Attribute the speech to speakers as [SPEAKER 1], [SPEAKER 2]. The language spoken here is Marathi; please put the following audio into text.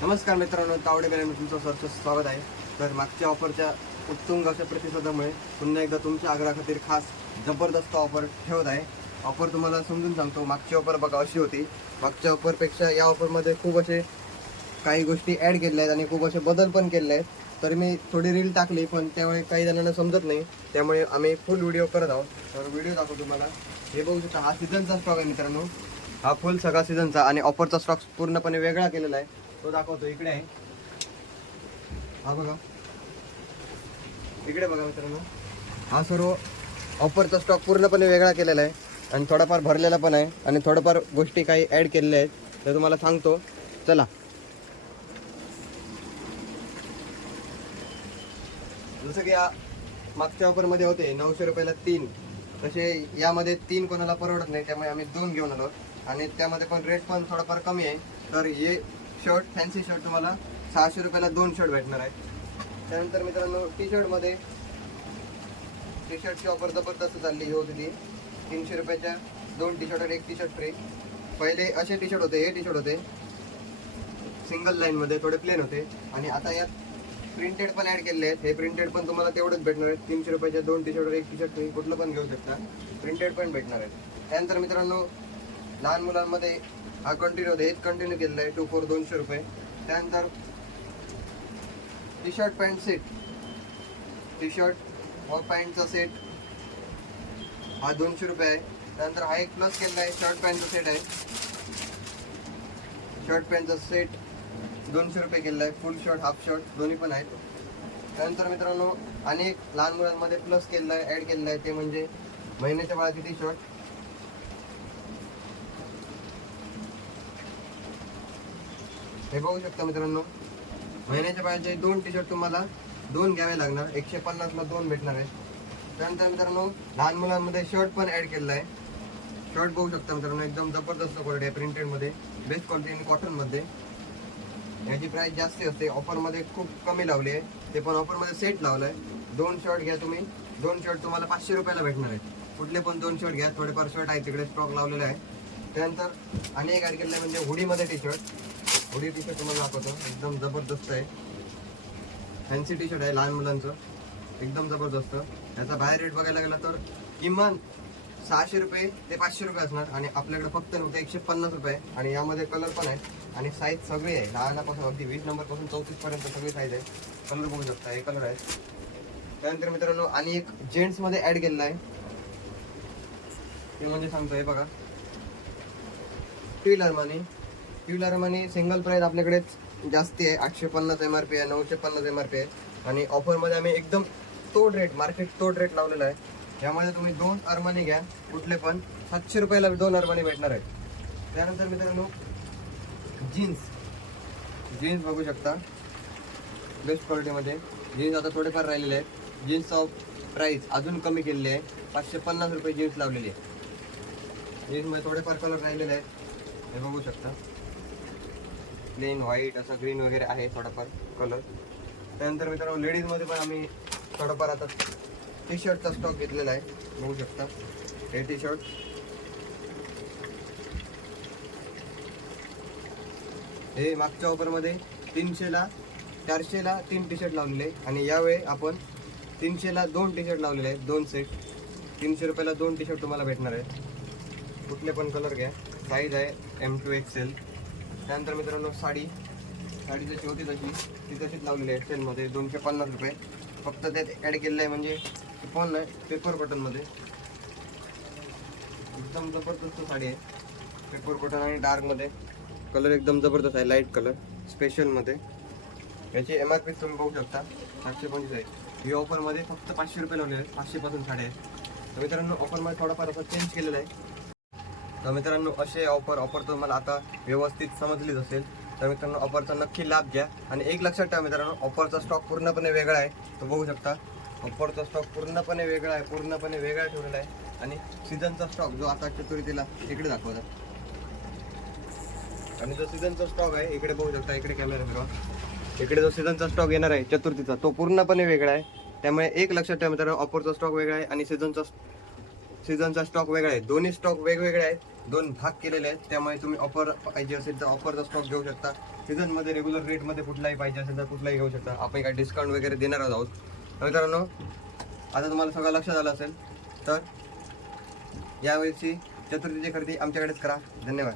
[SPEAKER 1] नमस्कार मित्रांनो तावडे मी तुमचं सरचं स्वागत आहे. तर मागच्या ऑफरच्या उत्तुंग अशा प्रतिसादामुळे पुन्हा एकदा तुमच्या आग्रहाखातीर खास जबरदस्त ऑफर ठेवत आहे. ऑफर तुम्हाला समजून सांगतो मागची ऑफर बघा अशी होती. मागच्या ऑफरपेक्षा या ऑफरमध्ये खूप असे काही गोष्टी ॲड केलेल्या आहेत आणि खूप असे बदल पण केलेले आहेत. तर मी थोडी रील टाकली पण त्यामुळे काही जणांना समजत नाही. त्यामुळे आम्ही फुल व्हिडिओ करत आहोत. तर व्हिडिओ दाखवू तुम्हाला. हे बघू शकता हा सीझनचा स्टॉक आहे मित्रांनो. हा फुल सगळा सीझनचा आणि ऑफरचा स्टॉक पूर्णपणे वेगळा केलेला आहे. तो दाखवतो इकडे आहे. हा बघा. इकडे बघा मित्रांनो. हा सर्व ऑफरचा स्टॉक पूर्णपणे वेगळा केलेला आहे आणि थोडाफार भरलेला पण आहे आणि थोडंफार गोष्टी काही ॲड केलेल्या आहेत. ते तुम्हाला सांगतो. चला. जसं की या मागच्या ऑफरमध्ये होते नऊशे रुपयाला तीन. तसे यामध्ये तीन कोणाला परवडत नाही त्यामुळे आम्ही दोन घेऊन आलो. आणि त्यामध्ये पण रेट पण थोडाफार कमी आहे. तर हे शर्ट फॅन्सी शर्ट तुम्हाला सहाशे रुपयाला दोन शर्ट भेटणार आहे. त्यानंतर मित्रांनो टी शर्टमध्ये टी शर्टची ऑफर जबरदस्त चालली ही होती ती तीनशे रुपयाच्या दोन टी शर्ट आणि एक टी शर्ट फ्री पहिले असे टी शर्ट होते हे टी शर्ट होते सिंगल लाईनमध्ये थोडे प्लेन होते. आणि आता यात प्रिंटेड पण ॲड केलेले आहेत. हे प्रिंटेड पण तुम्हाला तेवढंच भेटणार आहेत. तीनशे रुपयाच्या दोन टी शर्ट एक टी शर्ट तुम्ही कुठलं पण घेऊ शकता. प्रिंटेड पण भेटणार आहेत. त्यानंतर मित्रांनो लहान मुलांमध्ये हा कंटिन्यू हेच कंटिन्यू केलेलं आहे टू फोर दोनशे रुपये. त्यानंतर T shirt pant set T shirt व पॅन्टचा सेट हा दोनशे रुपये आहे. त्यानंतर हा एक प्लस केलेला आहे शर्ट पॅन्टचा सेट आहे. शर्ट पॅन्टचा सेट दोनशे रुपये केलेला आहे. फुल शर्ट हाफ शर्ट दोन्ही पण आहेत. त्यानंतर मित्रांनो अनेक लहान मुलांमध्ये प्लस केलेला आहे ॲड केलेला आहे ते म्हणजे महिन्याच्या बाळाची टी शर्ट हे बघू शकता मित्रांनो. महिन्याच्या पायाचे दोन टी शर्ट तुम्हाला दोन घ्यावे लागणार. एकशे पन्नासला दोन भेटणार आहेत. त्यानंतर मित्रांनो लहान मुलांमध्ये शर्ट पण ऍड केलेला आहे शर्ट बघू शकता मित्रांनो एकदम जबरदस्त क्वालिटी आहे प्रिंटेडमध्ये बेस्ट क्वालिटी आणि कॉटनमध्ये याची प्राइस जास्त असते. ऑफरमध्ये खूप कमी लावली आहे. ते पण ऑफरमध्ये सेट लावलं आहे दोन शर्ट घ्या तुम्ही. दोन शर्ट तुम्हाला पाचशे रुपयाला भेटणार आहेत. कुठले पण दोन शर्ट घ्या. थोडेफार शर्ट आहे तिकडे स्टॉक लावलेला आहे. त्यानंतर आणि एक ॲड केलेलं आहे म्हणजे हुडीमध्ये T shirt hoodie T shirt तुम्हाला दाखवतो. एकदम जबरदस्त आहे. फॅन्सी टी शर्ट आहे लहान मुलांचं. एकदम जबरदस्त. याचा बाहेर रेट बघायला गेला तर किमान सहाशे रुपये ते पाचशे रुपये असणार. आणि आपल्याकडे फक्त नव्हते एकशे पन्नास रुपये आणि यामध्ये कलर पण आहे. आणि साईज सगळी आहे. लहानापासून अगदी वीस नंबरपासून चौतीसपर्यंत सगळी साईज आहे. कलर बघू शकता. हे कलर आहे त्यानंतर मित्रांनो आणि एक जेंट्समध्ये ॲड केलेला आहे. ते म्हणजे सांगतो हे बघा. Twill Armani twill Armani single price आपल्याकडेच जास्ती आहे. आठशे पन्नास एम आर पी आहे नऊशे पन्नास एम आर पी आहे. आणि ऑफरमध्ये आम्ही एकदम तोड रेट मार्केट तोड रेट लावलेला आहे. यामध्ये तुम्ही दोन अरमानी घ्या कुठले पण. सातशे रुपयाला दोन अरमानी भेटणार आहेत. त्यानंतर मित्रांनो जीन्स जीन्स बघू शकता. बेस्ट क्वालिटीमध्ये जीन्स आता थोडेफार राहिलेले आहेत. जीन्सचा प्राईस अजून कमी केलेली आहे. पाचशे पन्नास रुपये जीन्स लावलेली आहे. जीन्समध्ये थोडेफार कलर राहिलेले आहेत. हे बघू शकता. प्लेन व्हाईट असं ग्रीन वगैरे आहे थोडाफार कलर त्यानंतर मित्रांनो लेडीजमध्ये पण आम्ही थोडंफार आता टी शर्टचा स्टॉक घेतलेला आहे. बघू शकता. हे टी शर्ट हे मागच्या ऑफरमध्ये तीनशेला चारशेला तीन टी शर्ट लावलेले आणि यावेळी आपण तीनशेला दोन टी शर्ट लावलेले आहेत. दोन सेट तीनशे रुपयाला दोन टी शर्ट तुम्हाला भेटणार आहे. कुठले पण कलर घ्या. साईज आहे एम टू एक्सेल त्यानंतर मित्रांनो साडी. साडी जशी होती तशी ती तशीच लावलेली आहे सेलमध्ये दोनशे पन्नास रुपये. फक्त त्यात ॲड केलेलं आहे म्हणजे पण नाही पेपर कॉटनमध्ये एकदम जबरदस्त साडी आहे. पेपर कॉटन आणि डार्कमध्ये कलर एकदम जबरदस्त आहे लाइट कलर स्पेशलमध्ये याची एम आर पी तुम्ही बघू शकता. सातशे पंचवीस आहे. ही ऑफरमध्ये फक्त पाचशे रुपये लावले आहेत. पाचशेपासून साड्या आहेत. तर मित्रांनो ऑफरमध्ये थोडाफार असं चेंज केलेलं आहे. तर मित्रांनो असे ऑफर ऑफर तुम्हाला आता व्यवस्थित समजलीच असेल. तर मित्रांनो ऑफरचा नक्की लाभ घ्या. आणि एक लक्षात ठेवा मित्रांनो ऑफरचा स्टॉक पूर्णपणे वेगळा आहे. तो बघू शकता ऑफरचा स्टॉक पूर्णपणे वेगळा आहे पूर्णपणे वेगळा ठेवलेला आहे. आणि सीझनचा स्टॉक जो आता चतुर्थीला इकडे दाखवतात आणि जो सीझनचा स्टॉक आहे इकडे बघू शकता इकडे कॅमेरा फिरवा. इकडे जो सीझनचा स्टॉक येणार आहे चतुर्थीचा तो पूर्णपणे वेगळा आहे. त्यामुळे एक लक्षात ठेवा मित्रांनो ऑफरचा स्टॉक वेगळा आहे आणि सीझनचा सीझनचा स्टॉक वेगळा आहे. दोन्ही स्टॉक वेगवेगळे आहेत. दोन भाग केलेले आहेत. त्यामुळे तुम्ही ऑफर पाहिजे असेल तर ऑफरचा स्टॉक घेऊ शकता. सीझनमध्ये रेग्युलर रेटमध्ये कुठलाही पाहिजे असेल तर कुठलाही घेऊ शकता. आपण काय डिस्काउंट वगैरे देणार आहोत. मित्रांनो आता तुम्हाला सगळं लक्षात आलं असेल तर यावेळीची चतुर्थीची खरेदी आमच्याकडेच करा. धन्यवाद.